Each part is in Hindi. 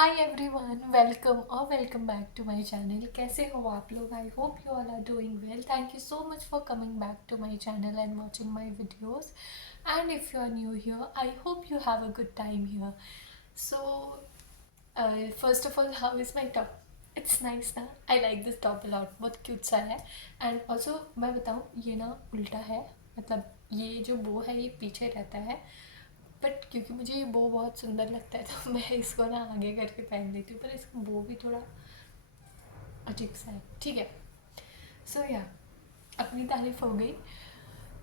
हाय एवरीवन, वेलकम और welcome back to my channel. कैसे हो आप लोग? I hope you all are doing well. Thank you so much for coming back to my channel and watching my videos. And if you are new here, I hope you have a good time here. So first of all, how is my top? It's nice ना, I like this top a lot, बहुत क्यूट सा है। एंड ऑल्सो मैं बताऊँ, ये ना उल्टा है, मतलब ये जो बो है ये पीछे रहता है, बट क्योंकि मुझे ये बो बहुत सुंदर लगता है तो मैं इसको ना आगे करके पहन लेती हूँ, पर इसका बो भी थोड़ा अजीब सा है। ठीक है, सो या अपनी तारीफ हो गई।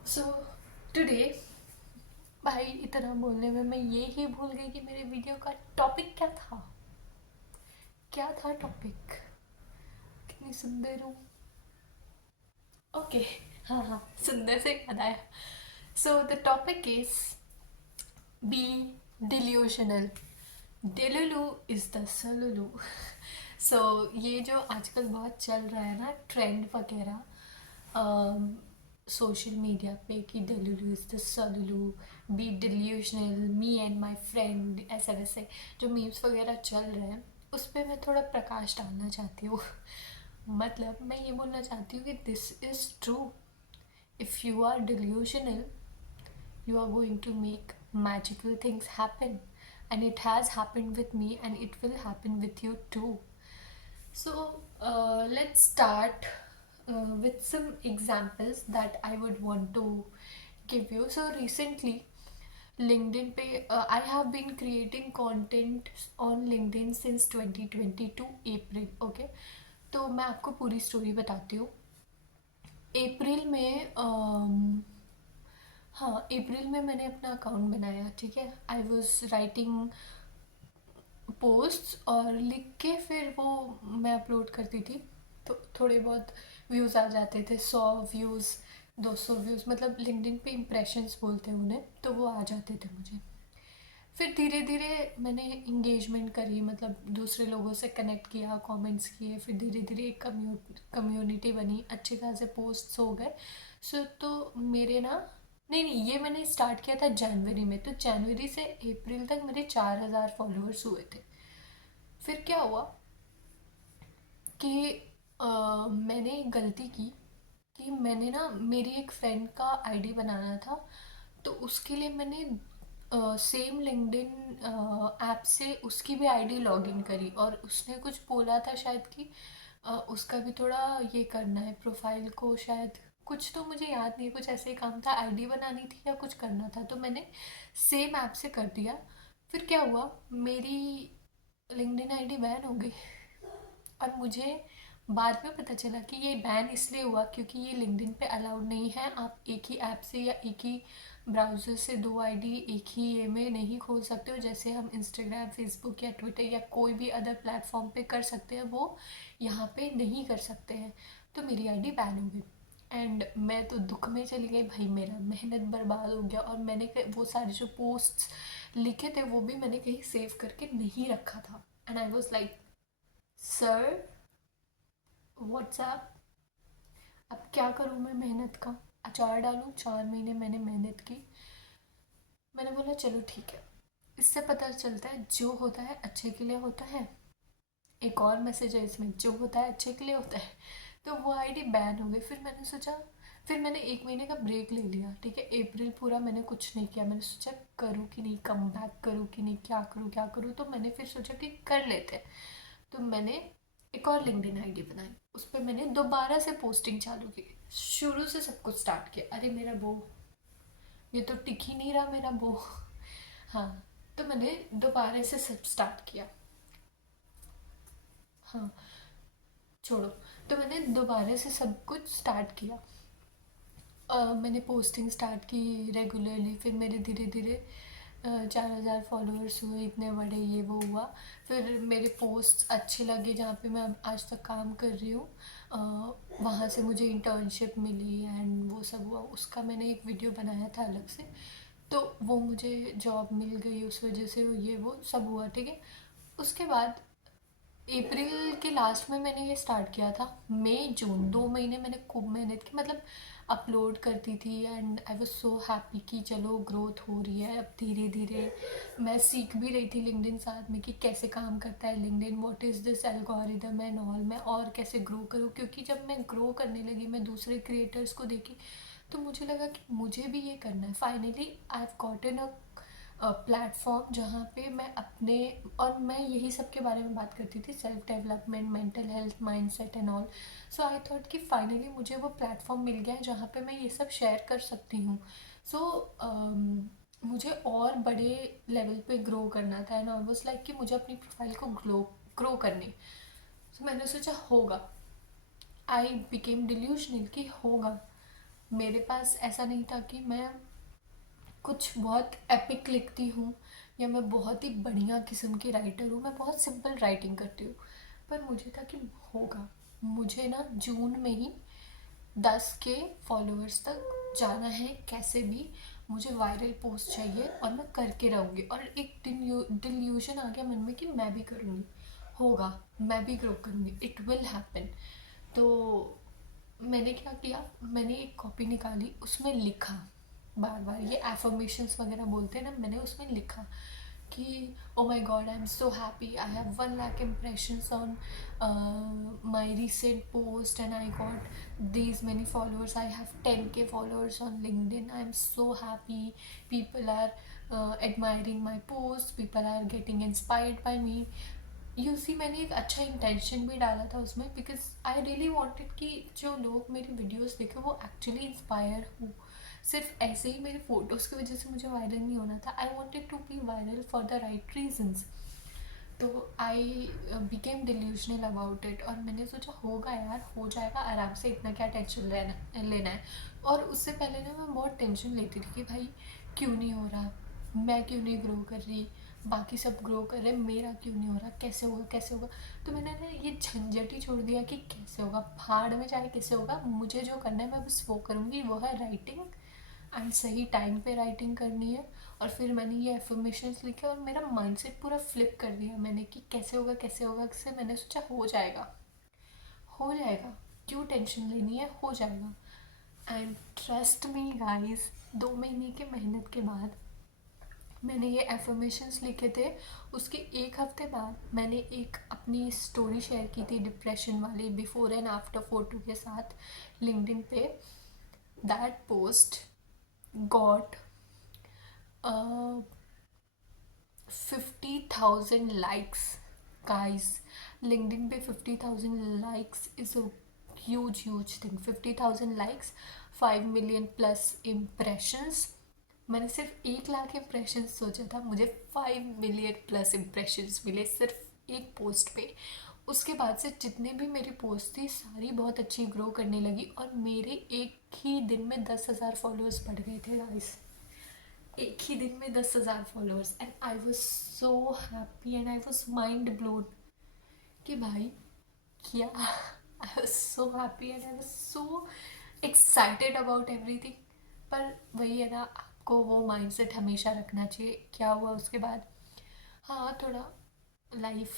सो टुडे, भाई इतना बोलने में मैं ये ही भूल गई कि मेरे वीडियो का टॉपिक क्या था। क्या था टॉपिक? कितनी सुंदर हूँ। ओके, हाँ हाँ, सुंदर से याद आया। So the topic is be delusional. Delulu is the solulu. सो ये जो आजकल बहुत चल रहा है ना, ट्रेंड वगैरह सोशल मीडिया पे, कि delulu is the solulu, be delusional, me and my friend, ऐसा वैसे जो मीम्स वगैरह चल रहे हैं, उस पर मैं थोड़ा प्रकाश डालना चाहती हूँ। मतलब मैं ये बोलना चाहती हूँ कि this is true. If you are delusional, you are going to make magical things happen, and it has happened with me and it will happen with you too. So let's start with some examples that I would want to give you. So recently LinkedIn पे I have been creating content on LinkedIn since 2022 April. Okay, तो मैं आपको पूरी स्टोरी बताती हूँ। अप्रैल में हाँ, अप्रैल में मैंने अपना अकाउंट बनाया। ठीक है, आई वॉज राइटिंग पोस्ट्स और लिख के फिर वो मैं अपलोड करती थी, तो थोड़े बहुत व्यूज़ आ जाते थे। 100 व्यूज़, 200 व्यूज़, मतलब लिंक्डइन पे इम्प्रेशंस बोलते हैं उन्हें, तो वो आ जाते थे मुझे। फिर धीरे धीरे मैंने इंगेजमेंट करी, मतलब दूसरे लोगों से कनेक्ट किया, कमेंट्स किए, फिर धीरे धीरे एक कम्युनिटी बनी, अच्छे खासे पोस्ट्स हो गए। सो तो मेरे ना, नहीं नहीं, ये मैंने स्टार्ट किया था जनवरी में, तो जनवरी से अप्रैल तक मेरे 4,000 फॉलोअर्स हुए थे। फिर क्या हुआ कि मैंने एक गलती की कि मैंने ना, मेरी एक फ्रेंड का आईडी बनाना था, तो उसके लिए मैंने सेम लिंक्डइन ऐप से उसकी भी आईडी लॉगिन करी, और उसने कुछ बोला था शायद कि उसका भी थोड़ा ये करना है प्रोफाइल को, शायद कुछ, तो मुझे याद नहीं, कुछ ऐसे ही काम था, आईडी बनानी थी या कुछ करना था, तो मैंने सेम ऐप से कर दिया। फिर क्या हुआ, मेरी लिंक्डइन आईडी बैन हो गई, और मुझे बाद में पता चला कि ये बैन इसलिए हुआ क्योंकि ये लिंक्डइन पे अलाउड नहीं है। आप एक ही ऐप से या एक ही ब्राउज़र से दो आईडी एक ही ये में नहीं खोल सकते हो, जैसे हम इंस्टाग्राम, फेसबुक या ट्विटर या कोई भी अदर प्लेटफॉर्म पे कर सकते हैं, वो यहाँ पे नहीं कर सकते हैं। तो मेरी आईडी बैन हो गई, एंड मैं तो दुख में चली गई भाई, मेरा मेहनत बर्बाद हो गया, और मैंने वो सारे जो पोस्ट्स लिखे थे वो भी मैंने कहीं सेव करके नहीं रखा था। And I was like, sir, WhatsApp, अब क्या करूँ मैं मेहनत का अचार डालूँ? 4 महीने मैंने मेहनत की। मैंने बोला चलो ठीक है, इससे पता चलता है जो होता है अच्छे के लिए होता है। एक और मैसेज है इसमें, जो होता है अच्छे के लिए होता है। तो वो आईडी बैन हो गई। फिर मैंने सोचा, फिर मैंने 1 महीने का ब्रेक ले लिया। ठीक है, अप्रैल पूरा मैंने कुछ नहीं किया। मैंने सोचा करूँ कि नहीं, कम बैक करूँ कि नहीं, क्या करूँ क्या करूँ, तो मैंने फिर सोचा कि कर लेते हैं। तो मैंने एक और लिंक्डइन आईडी बनाई, उस पर मैंने दोबारा से पोस्टिंग चालू की, शुरू से सब कुछ स्टार्ट किया। अरे मेरा बो, ये तो टिक ही नहीं रहा मेरा बो। हाँ, तो मैंने दोबारा से सब स्टार्ट किया। हाँ, छोड़ो। तो मैंने दोबारा से सब कुछ स्टार्ट किया। मैंने पोस्टिंग स्टार्ट की रेगुलरली, फिर मेरे धीरे धीरे 4,000 फॉलोअर्स हुए, इतने बड़े, ये वो हुआ। फिर मेरे पोस्ट अच्छे लगे, जहाँ पे मैं अब आज तक काम कर रही हूँ, वहाँ से मुझे इंटर्नशिप मिली एंड वो सब हुआ। उसका मैंने एक वीडियो बनाया था अलग से, तो वो मुझे जॉब मिल गई उस वजह से, ये वो सब हुआ। ठीक है, उसके बाद अप्रैल के लास्ट में मैंने ये स्टार्ट किया था। मई जून 2 महीने मैंने खूब मेहनत की, मतलब अपलोड करती थी and I was so happy कि चलो ग्रोथ हो रही है अब धीरे धीरे। मैं सीख भी रही थी लिंक्डइन साथ में कि कैसे काम करता है LinkedIn, what is this algorithm and all, मैं और कैसे ग्रो करूँ। क्योंकि जब मैं ग्रो करने लगी, मैं दूसरे क्रिएटर्स को देखी, तो मुझे लगा कि मुझे भी ये करना है। Finally I have gotten a platform जहाँ पे मैं अपने, और मैं यही सब के बारे में बात करती थी, self development, mental health, mindset and all. So I thought कि फाइनली मुझे वो प्लेटफॉर्म मिल गया है जहाँ पे मैं ये सब शेयर कर सकती हूँ। सो मुझे और बड़े लेवल पे ग्रो करना था एंड ऑलमोस्ट लाइक कि मुझे अपनी प्रोफाइल को ग्रो करनी। सो मैंने सोचा होगा। आई बिकेम डिल्यूशनल कि होगा। मेरे पास ऐसा नहीं था कि मैं कुछ बहुत एपिक लिखती हूँ या मैं बहुत ही बढ़िया किस्म की राइटर हूँ, मैं बहुत सिंपल राइटिंग करती हूँ। पर मुझे था कि होगा, मुझे ना जून में ही 10 के फॉलोअर्स तक जाना है कैसे भी। मुझे वायरल पोस्ट चाहिए और मैं करके रहूँगी। और एक डिल्यूजन आ गया मन में कि मैं भी करूँगी, होगा, मैं भी ग्रो करूँगी, इट विल हैपन। तो मैंने क्या किया, मैंने एक कॉपी निकाली, उसमें लिखा बार बार, ये एफर्मेशंस वगैरह बोलते हैं ना, मैंने उसमें लिखा कि oh my god, I am so happy, I have 1 lakh impressions on my recent post and I got these many followers, I have 10K followers on LinkedIn, I am so happy, people are admiring my post, people are getting inspired by me। You see मैंने एक अच्छा इंटेंशन भी डाला था उसमें, बिकॉज आई रियली वॉन्टेड कि जो लोग मेरी वीडियोस देखें वो एक्चुअली इंस्पायर हो। सिर्फ ऐसे ही मेरे फोटोज़ की वजह से मुझे वायरल नहीं होना था, I wanted to be viral for the right reasons. तो I became delusional about it और मैंने सोचा होगा यार, हो जाएगा आराम से, इतना क्या टेंशन लेना है। और उससे पहले ना मैं बहुत टेंशन लेती थी कि भाई क्यों नहीं हो रहा, मैं क्यों नहीं ग्रो कर रही, बाकी सब ग्रो कर रहे हैं, मेरा क्यों नहीं हो रहा, कैसे होगा कैसे होगा। तो मैंने ना ये झंझट ही छोड़ दिया कि कैसे होगा, भाड़ में चाहे कैसे होगा, मुझे जो करना है मैं बस वो करूँगी, वो है राइटिंग एंड सही टाइम पे राइटिंग करनी है। और फिर मैंने ये एफर्मेशंस लिखे और मेरा माइंडसेट पूरा फ्लिप कर दिया मैंने कि कैसे होगा से मैंने सोचा हो जाएगा, हो जाएगा, क्यों टेंशन लेनी है, हो जाएगा। एंड ट्रस्ट मी गाइस, 2 महीने के मेहनत के बाद मैंने ये एफर्मेशंस लिखे थे। उसके एक हफ्ते बाद मैंने एक अपनी स्टोरी शेयर की थी डिप्रेशन वाली, बिफोर एंड आफ्टर फोटो के साथ, लिंक्डइन पे। That post got 50,000 likes guys. LinkedIn पे 50,000 likes is a huge thing. 50,000 likes, 5 million plus impressions. मैंने सिर्फ 1 लाख इम्प्रेशंस सोचा था, मुझे 5 मिलियन प्लस इम्प्रेशंस मिले सिर्फ एक पोस्ट पे। उसके बाद से जितने भी मेरी पोस्ट थी सारी बहुत अच्छी ग्रो करने लगी और मेरे एक ही दिन में 10,000 फॉलोअर्स बढ़ गए थे गाइस। एक ही दिन में 10,000 followers and I was so happy and I was mind blown कि भाई क्या, I was so happy and I was so excited about everything. पर वही है ना, आपको वो माइंडसेट हमेशा रखना चाहिए। क्या हुआ उसके बाद, हाँ थोड़ा लाइफ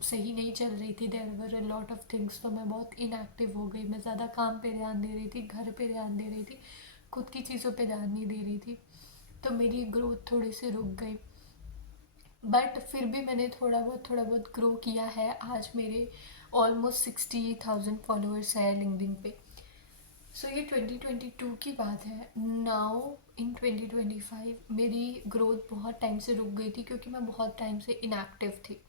सही नहीं चल रही थी, there were a lot of things, तो मैं बहुत इनएक्टिव हो गई, मैं ज़्यादा काम पे ध्यान दे रही थी, घर पे ध्यान दे रही थी, खुद की चीज़ों पे ध्यान नहीं दे रही थी। तो मेरी ग्रोथ थोड़ी सी रुक गई। बट फिर भी मैंने थोड़ा बहुत ग्रो किया है। आज मेरे ऑलमोस्ट 60,000 फॉलोअर्स है लिंक्डइन पे। सो ये 2022 की बात है। नाउ इन 2025 मेरी ग्रोथ बहुत टाइम से रुक गई थी क्योंकि मैं बहुत टाइम से इनएक्टिव थी।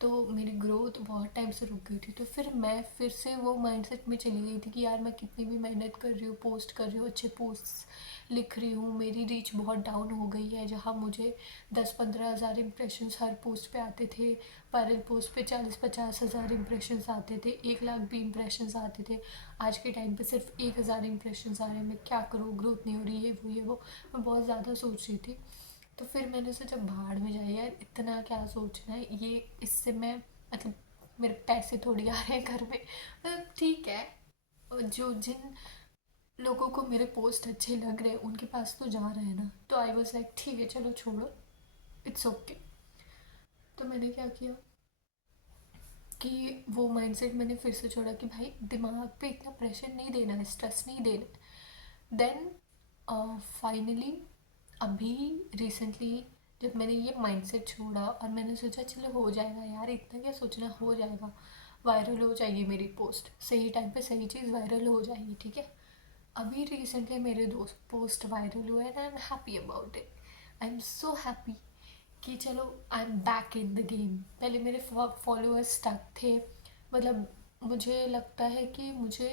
तो मेरी ग्रोथ बहुत टाइम से रुक गई थी। तो फिर मैं फिर से वो माइंडसेट में चली गई थी कि यार मैं कितनी भी मेहनत कर रही हूँ, पोस्ट कर रही हूँ, अच्छे पोस्ट लिख रही हूँ, मेरी रीच बहुत डाउन हो गई है। जहाँ मुझे 10-15 हज़ार इम्प्रेशंस हर पोस्ट पे आते थे, वायरल पोस्ट पे 40-50 हज़ार इम्प्रेशंस आते थे, 1 लाख भी इम्प्रेशंस आते थे। आज के टाइम पे सिर्फ 1,000 इम्प्रेशंस आ रहे हैं। मैं क्या करूँ, ग्रोथ नहीं हो रही, ये वो मैं बहुत ज़्यादा सोच रही थी। तो फिर मैंने सोचा भाड़ में जाए यार, इतना क्या सोचना है, ये इससे मैं मतलब मेरे पैसे थोड़ी आ रहे हैं घर में, मतलब ठीक है। और जो जिन लोगों को मेरे पोस्ट अच्छे लग रहे हैं उनके पास तो जा रहे हैं ना। तो आई वॉज लाइक ठीक है चलो छोड़ो, इट्स ओके। तो मैंने क्या किया कि वो माइंडसेट मैंने फिर से छोड़ा कि भाई दिमाग पे इतना प्रेशर नहीं देना है, स्ट्रेस नहीं देना है। देन फाइनली अभी रिसेंटली जब मैंने ये माइंडसेट छोड़ा और मैंने सोचा चलो हो जाएगा यार, इतना क्या सोचना, हो जाएगा, वायरल हो जाएगी मेरी पोस्ट, सही टाइम पे सही चीज़ वायरल हो जाएगी, ठीक है। अभी रिसेंटली मेरे दोस्त पोस्ट वायरल हुए and I am happy about it. I am so happy कि चलो I am back in the game. पहले मेरे फॉलोअर्स स्टक थे, मतलब मुझे लगता है कि मुझे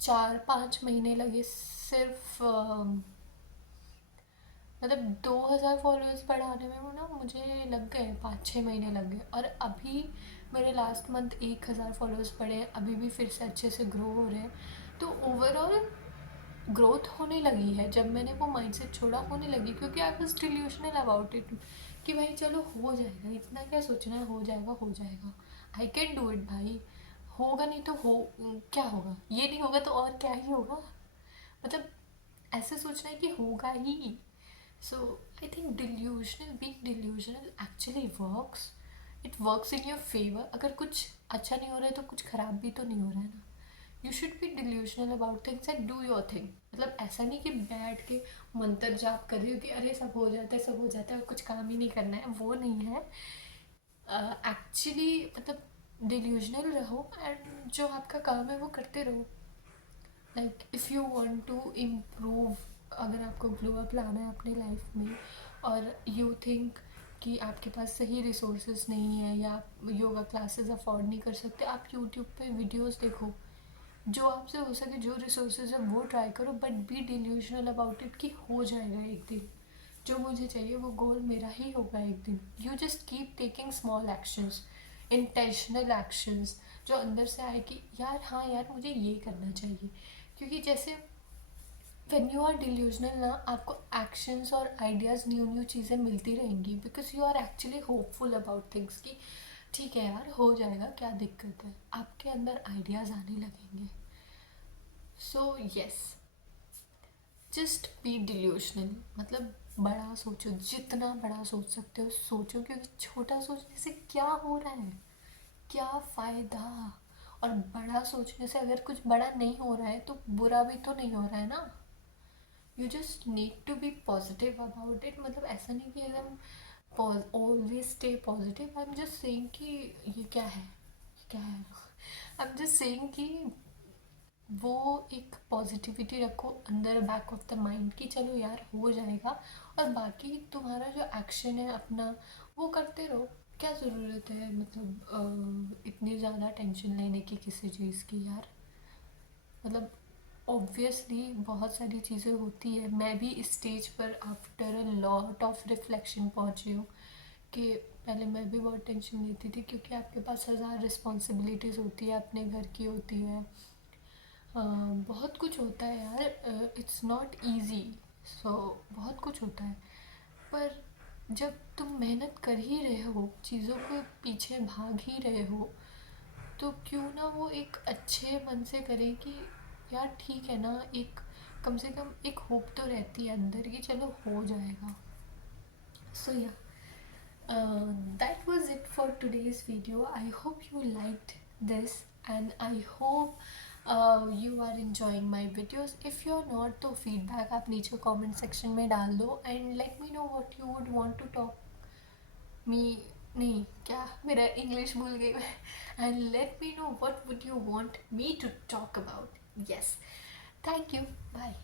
4-5 महीने लगे सिर्फ, मतलब 2,000 फॉलोअर्स बढ़ाने में वो ना मुझे लग गए 5-6 महीने लग गए। और अभी मेरे लास्ट मंथ 1,000 फॉलोअर्स बढ़े हैं, अभी भी फिर से अच्छे से ग्रो हो रहे हैं। तो ओवरऑल ग्रोथ होने लगी है, जब मैंने वो माइंडसेट छोड़ा होने लगी, क्योंकि I was delusional about it कि भाई चलो हो जाएगा, इतना क्या सोचना है, हो जाएगा हो जाएगा, आई कैन डू इट भाई। होगा नहीं तो हो, क्या होगा, ये नहीं होगा तो और क्या ही होगा, मतलब ऐसे सोचना है कि होगा ही। So I think delusional, being delusional actually works, it works in your favour. अगर कुछ अच्छा नहीं हो रहा है तो कुछ ख़राब भी तो नहीं हो रहा है ना। You should be delusional about things and do your thing. मतलब ऐसा नहीं कि बैठ के मंत्र जाप कर रही हो कि अरे सब हो जाता है सब हो जाता है और कुछ काम ही नहीं करना है, वो नहीं है एक्चुअली। मतलब डिल्यूजनल रहो एंड जो आपका काम है वो करते रहो। Like if you want to improve, अगर आपको ग्लो अप लाना है अपने लाइफ में और यू थिंक कि आपके पास सही रिसोर्सेज नहीं है या आप योगा क्लासेस अफोर्ड नहीं कर सकते, आप यूट्यूब पे वीडियोस देखो, जो आपसे हो सके, जो रिसोर्सेज है वो ट्राई करो, but be delusional about it कि हो जाएगा एक दिन, जो मुझे चाहिए वो गोल मेरा ही होगा एक दिन। You just keep taking small actions, intentional actions, जो अंदर से आए कि यार हाँ यार मुझे ये करना चाहिए। क्योंकि जैसे व्हेन यू आर डिल्यूजनल ना, आपको एक्शंस और आइडियाज़, न्यू न्यू चीज़ें मिलती रहेंगी, because you are actually hopeful about things कि ठीक है यार हो जाएगा, क्या दिक्कत है, आपके अंदर आइडियाज़ आने लगेंगे। So yes, just be delusional, मतलब बड़ा सोचो, जितना बड़ा सोच सकते हो सोचो, क्योंकि छोटा सोचने से क्या हो रहा है, क्या फ़ायदा। और बड़ा सोचने से अगर कुछ बड़ा नहीं हो रहा है तो बुरा भी तो नहीं हो रहा है ना। You just need to be positive about it. मतलब ऐसा नहीं कि एकदम always stay positive. I am just saying कि ये क्या है, ये क्या है। आई एम जस्ट सेइंग कि वो एक पॉजिटिविटी रखो अंदर बैक ऑफ द माइंड कि चलो यार हो जाएगा, और बाकी तुम्हारा जो एक्शन है अपना वो करते रहो। क्या ज़रूरत है मतलब इतनी ज़्यादा टेंशन लेने की किसी चीज़ की यार। मतलब ऑब्वियसली बहुत सारी चीज़ें होती है, मैं भी इस स्टेज पर after a lot of reflection पहुँची हूँ कि पहले मैं भी बहुत टेंशन लेती थी, क्योंकि आपके पास हज़ार रिस्पॉन्सिबिलिटीज़ होती है, अपने घर की होती है, बहुत कुछ होता है यार, इट्स नॉट ईजी। सो बहुत कुछ होता है, पर जब तुम मेहनत कर ही रहे हो, चीज़ों को पीछे भाग ही रहे हो, तो क्यों ना वो एक अच्छे मन से करें कि यार ठीक है ना, एक कम से कम एक होप तो रहती है अंदर कि चलो हो जाएगा। सो या, that was it for today's video. I hope you liked this and I hope you are enjoying my videos. If you're not, तो feedback आप नीचे comment section में डाल दो and let me know what you would want to talk me, नहीं क्या, मेरा इंग्लिश भूल गई मैं, and let me know what would you want me to talk about. Yes, thank you, bye.